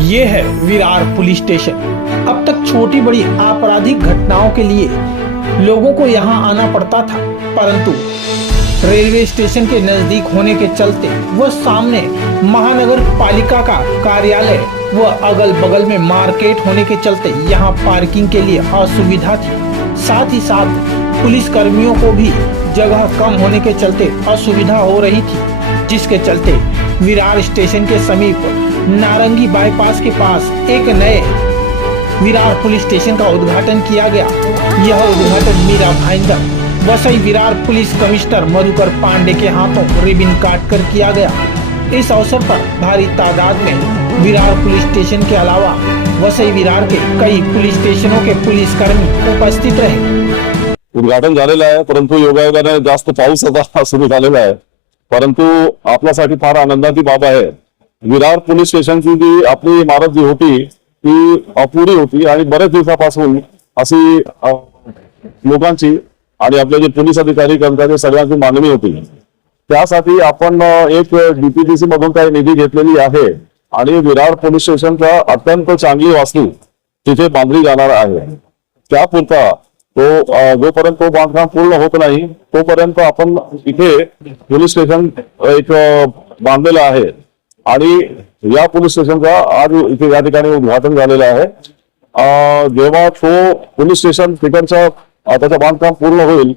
ये है Virar police station. अब तक छोटी बड़ी आपराधिक घटनाओं के लिए लोगों को यहाँ आना पड़ता था, परंतु रेलवे स्टेशन के नजदीक होने के चलते व सामने महानगर पालिका का कार्यालय व अगल बगल में मार्केट होने के चलते यहाँ पार्किंग के लिए असुविधा थी। साथ ही साथ पुलिस कर्मियों को भी जगह कम होने के चलते असुविधा हो रही थी, जिसके चलते विरार स्टेशन के समीप नारंगी बाईपास के पास एक नए विरार पुलिस स्टेशन का उद्घाटन किया गया। यह उद्घाटन मीरा भाईंदर वसई विरार पुलिस कमिश्नर मधुकर पांडे के हाथों रिबन काटकर किया गया। इस अवसर पर भारी तादाद में विरार पुलिस स्टेशन के अलावा वसई विरार के कई पुलिस स्टेशनों के पुलिसकर्मी उपस्थित रहे। उद्घाटन झालेलं आहे, परंतु योगायोगाने जास्त पाऊस आता सुरू झालेला आहे, परंतु आपल्यासाठी फार आनंदाची बाब आहे। विरार पोलीस स्टेशनची जी आपली इमारत जी होती ती अपुरी होती आणि बरेच दिवसापासून अशी लोकांची आणि आपले जे पोलीस अधिकारी कर्मचारी सगळ्यांची मागणी होती। त्यासाठी आपण एक डीपीडीसी मधून काही निधी घेतलेली आहे आणि विरार पोलीस स्टेशनचा अत्यंत चांगली वास्तू तिथे बांधली जाणार आहे। त्यापुरता तो जोपर्यंत तो बांधकाम पूर्ण होत नाही तोपर्यंत आपण इथे पोलीस स्टेशन एक बांधलेलं आहे आणि या पोलीस स्टेशनचा आज इथे या ठिकाणी उद्घाटन झालेलं आहे। जेव्हा तो पोलीस स्टेशन तिकडचं त्याचं बांधकाम पूर्ण होईल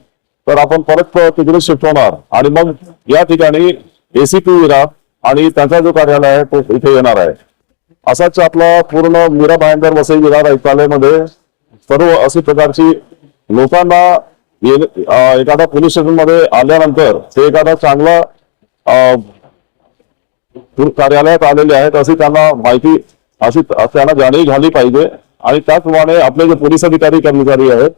तर आपण परत तिकडे शिफ्ट होणार आणि मग या ठिकाणी एसीपी विरार आणि त्यांचा जो कार्यालय आहे तो इथे येणार आहे। असाच आपला पूर्ण मीरा भाईंदर वसई विरार आयुक्तालयामध्ये सर्व अशी प्रकारची लोकांना एखादा पोलीस स्टेशन मध्ये आल्यानंतर ते एखादा चांगला कार्यालयात आलेले आहेत अशी त्यांना माहिती अशी त्यांना जाणीव झाली पाहिजे आणि त्याचप्रमाणे आपले जे पोलीस अधिकारी कर्मचारी आहेत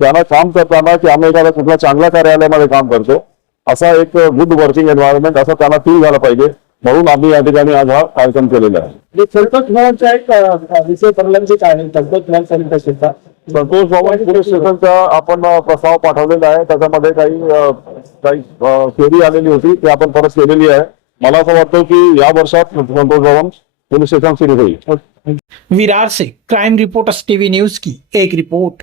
त्यांना काम करताना की आम्ही एखाद्या कुठल्या चांगल्या कार्यालयामध्ये काम करतो असा एक गुड वर्किंग एन्व्हायरमेंट असा त्यांना फील झाला पाहिजे, म्हणून आम्ही या ठिकाणी आज हा कार्यक्रम केलेला आहे। संतोष भवनचा एक विषय प्रलंबित आहे, संतोष भवन पोलीस स्टेशनचा आपण प्रस्ताव पाठवलेला आहे, त्याच्यामध्ये काही फेरी आलेली होती ती आपण परत केलेली आहे। मला असं वाटतं की या वर्षात संतोष भवन पोलीस स्टेशन सुरू होईल। विरार से क्राइम रिपोर्टर्स टीवी न्यूज की एक रिपोर्ट।